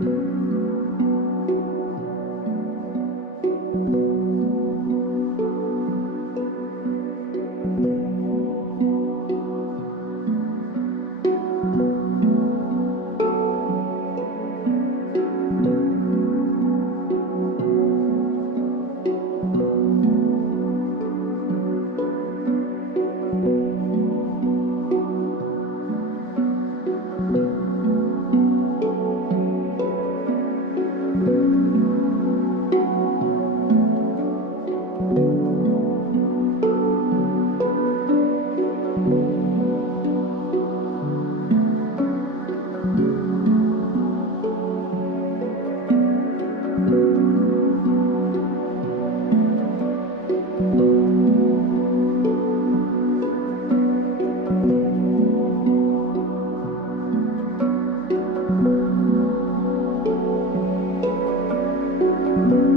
thank mm -hmm. you thank you